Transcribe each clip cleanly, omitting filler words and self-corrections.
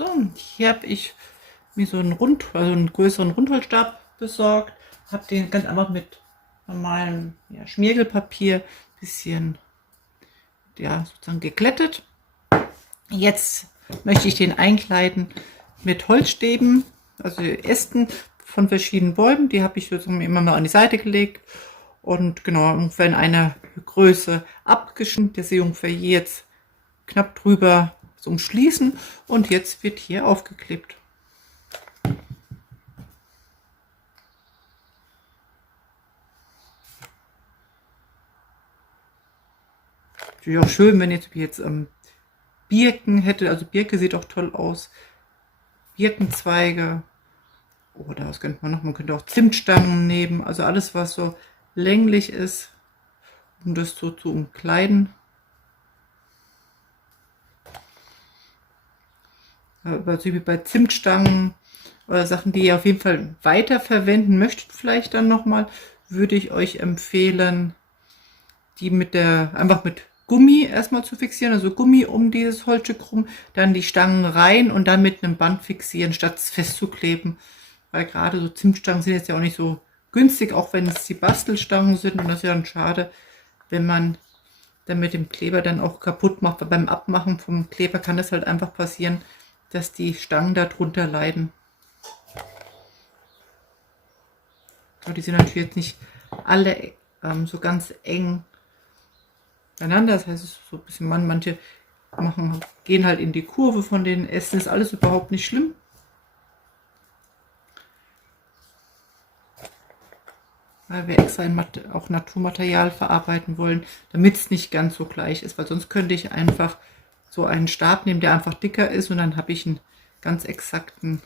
So, und hier habe ich mir so also einen größeren Rundholzstab besorgt. Habe den ganz einfach mit normalem Schmirgelpapier bisschen sozusagen geglättet. Jetzt möchte ich den einkleiden mit Holzstäben, also Ästen von verschiedenen Bäumen. Die habe ich sozusagen immer mal an die Seite gelegt und genau ungefähr in einer Größe abgeschnitten, dass sie ungefähr jetzt knapp drüber so umschließen, und jetzt wird hier aufgeklebt. Natürlich auch schön, wenn jetzt Birken hätte, also Birke sieht auch toll aus, Birkenzweige, oder was könnte man noch, man könnte auch Zimtstangen nehmen, also alles, was so länglich ist, um das so zu umkleiden. Also wie bei Zimtstangen oder Sachen, die ihr auf jeden Fall weiter verwenden möchtet, vielleicht dann nochmal, würde ich euch empfehlen, die einfach mit Gummi erstmal zu fixieren, also Gummi um dieses Holzstück rum, dann die Stangen rein und dann mit einem Band fixieren, statt es festzukleben. Weil gerade so Zimtstangen sind jetzt ja auch nicht so günstig, auch wenn es die Bastelstangen sind, und das ist ja dann schade, wenn man dann mit dem Kleber dann auch kaputt macht, weil beim Abmachen vom Kleber kann das halt einfach passieren, dass die Stangen darunter leiden. Aber die sind natürlich jetzt nicht alle so ganz eng beieinander. Das heißt, es ist so ein bisschen, manche gehen halt in die Kurve von den Ästen. Ist alles überhaupt nicht schlimm. Weil wir extra auch Naturmaterial verarbeiten wollen, damit es nicht ganz so gleich ist. Weil sonst könnte ich einfach so einen Stab nehmen, der einfach dicker ist, und dann habe ich einen ganz exakten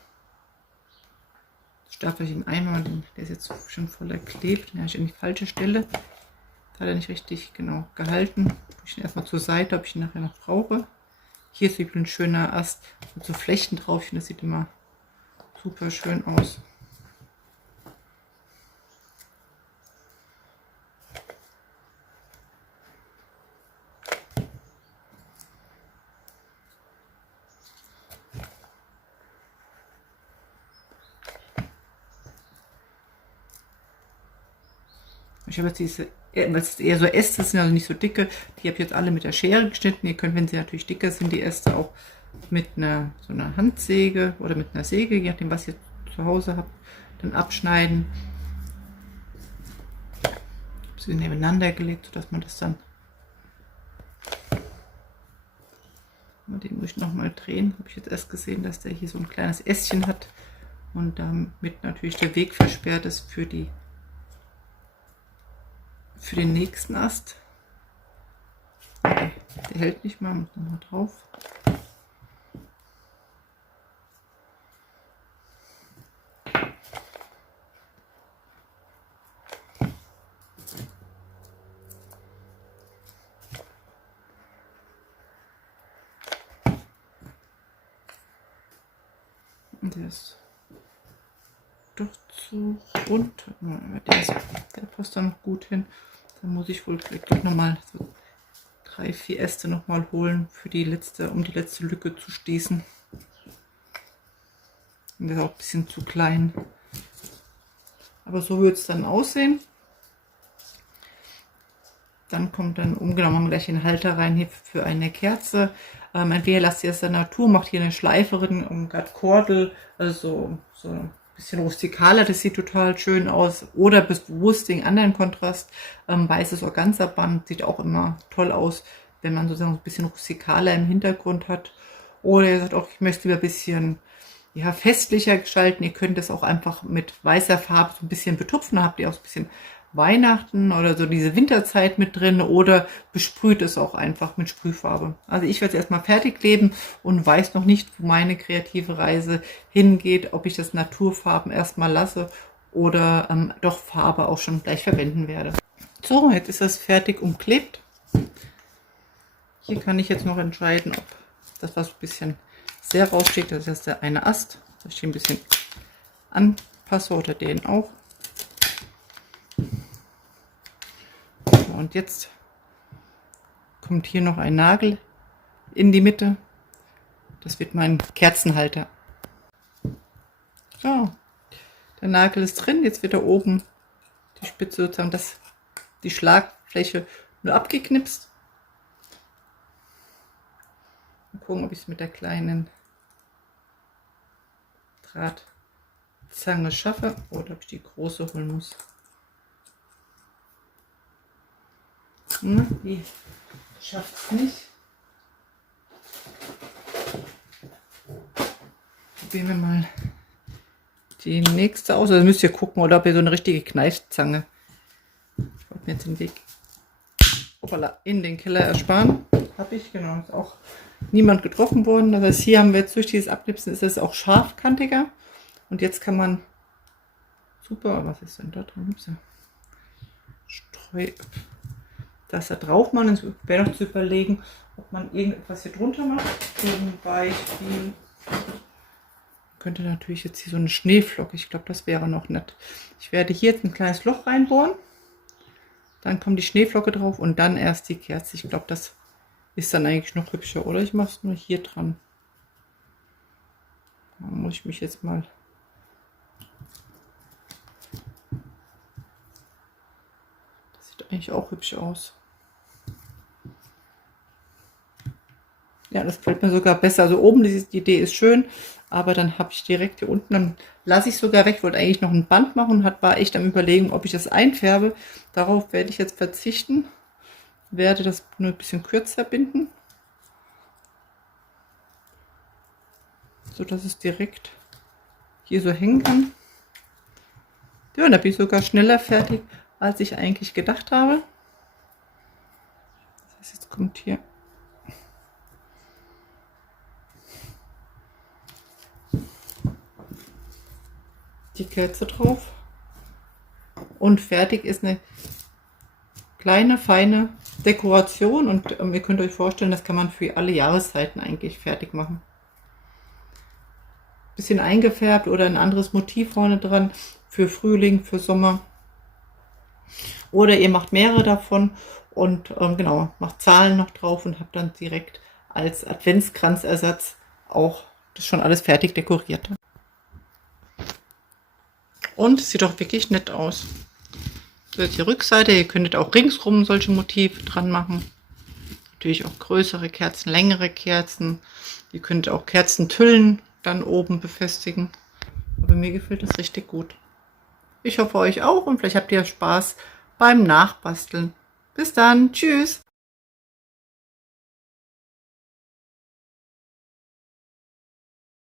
Stab, ich im Eimer, der ist jetzt schon voller klebt. Den habe ich an die falsche Stelle. Da hat er nicht richtig genau gehalten. Tue ich ihn erstmal zur Seite, ob ich ihn nachher noch brauche. Hier ist ein schöner Ast mit so Flechten drauf. Ich finde, das sieht immer super schön aus. Ich habe jetzt diese, was eher so Äste sind, also nicht so dicke, die habe ich jetzt alle mit der Schere geschnitten. Ihr könnt, wenn sie natürlich dicker sind, die Äste auch mit so einer Handsäge oder mit einer Säge, je nachdem, was ihr zu Hause habt, dann abschneiden. Ich habe sie nebeneinander gelegt, sodass man das dann, den muss ich nochmal drehen. Habe ich jetzt erst gesehen, dass der hier so ein kleines Ästchen hat und damit natürlich der Weg versperrt ist für den nächsten Ast. Der hält nicht mal, muss nochmal drauf. Und der ist doch zu rund. Der passt da noch gut hin. Dann muss ich wohl vielleicht doch nochmal so 3, 4 Äste nochmal holen für um die letzte Lücke zu schließen. Und der ist auch ein bisschen zu klein. Aber so wird es dann aussehen. Dann kommt dann umgenommen gleich den Halter rein hier für eine Kerze. Entweder lasst ihr es der Natur, macht hier eine Schleiferin um Kordel, also so ein bisschen rustikaler, das sieht total schön aus. Oder bewusst den anderen Kontrast. Weißes Organza-Band sieht auch immer toll aus, wenn man sozusagen ein bisschen rustikaler im Hintergrund hat. Oder ihr sagt auch, ich möchte lieber ein bisschen festlicher gestalten. Ihr könnt es auch einfach mit weißer Farbe so ein bisschen betupfen. Da habt ihr auch so ein bisschen Weihnachten oder so diese Winterzeit mit drin, oder besprüht es auch einfach mit Sprühfarbe. Also ich werde es erstmal fertig kleben und weiß noch nicht, wo meine kreative Reise hingeht, ob ich das Naturfarben erstmal lasse oder doch Farbe auch schon gleich verwenden werde. So, jetzt ist das fertig umklebt. Hier kann ich jetzt noch entscheiden, ob das, was ein bisschen sehr raussteht, das ist der eine Ast, dass ich den ein bisschen anpasse, oder den auch. Und jetzt kommt hier noch ein Nagel in die Mitte. Das wird mein Kerzenhalter. So, der Nagel ist drin. Jetzt wird da oben die Spitze sozusagen, die Schlagfläche nur abgeknipst. Mal gucken, ob ich es mit der kleinen Drahtzange schaffe oder ob ich die große holen muss. Die schafft es nicht. Probieren wir mal die nächste aus. Also müsst ihr gucken, oder ob ihr so eine richtige Kneifzange. Ich wollte mir jetzt den Weg in den Keller ersparen. Habe ich, genau. Ist auch niemand getroffen worden. Das heißt, hier haben wir jetzt durch dieses Abknipsen ist es auch scharfkantiger. Und jetzt kann man super, was ist denn da drin? Streu. Das da drauf machen. Es wäre noch zu überlegen, ob man irgendetwas hier drunter macht. Zum Beispiel könnte natürlich jetzt hier so eine Schneeflocke. Ich glaube, das wäre noch nett. Ich werde hier jetzt ein kleines Loch reinbohren. Dann kommt die Schneeflocke drauf und dann erst die Kerze. Ich glaube, das ist dann eigentlich noch hübscher. Oder ich mache es nur hier dran. Da muss ich mich jetzt mal... Das sieht eigentlich auch hübsch aus. Ja, das gefällt mir sogar besser. Also oben, die Idee ist schön, aber dann habe ich direkt hier unten, dann lasse ich sogar weg. Ich wollte eigentlich noch ein Band machen und war echt am Überlegen, ob ich das einfärbe. Darauf werde ich jetzt verzichten. Werde das nur ein bisschen kürzer binden, so dass es direkt hier so hängen kann. Ja, und da bin ich sogar schneller fertig, als ich eigentlich gedacht habe. Das heißt, jetzt kommt hier die Kerze drauf und fertig ist eine kleine, feine Dekoration und ihr könnt euch vorstellen, das kann man für alle Jahreszeiten eigentlich fertig machen. Bisschen eingefärbt oder ein anderes Motiv vorne dran für Frühling, für Sommer. Oder ihr macht mehrere davon und genau, macht Zahlen noch drauf und habt dann direkt als Adventskranzersatz auch das schon alles fertig dekoriert. Und es sieht auch wirklich nett aus. So jetzt die Rückseite. Ihr könntet auch ringsrum solche Motive dran machen. Natürlich auch größere Kerzen, längere Kerzen. Ihr könnt auch Kerzentüllen dann oben befestigen. Aber mir gefällt das richtig gut. Ich hoffe euch auch und vielleicht habt ihr Spaß beim Nachbasteln. Bis dann. Tschüss.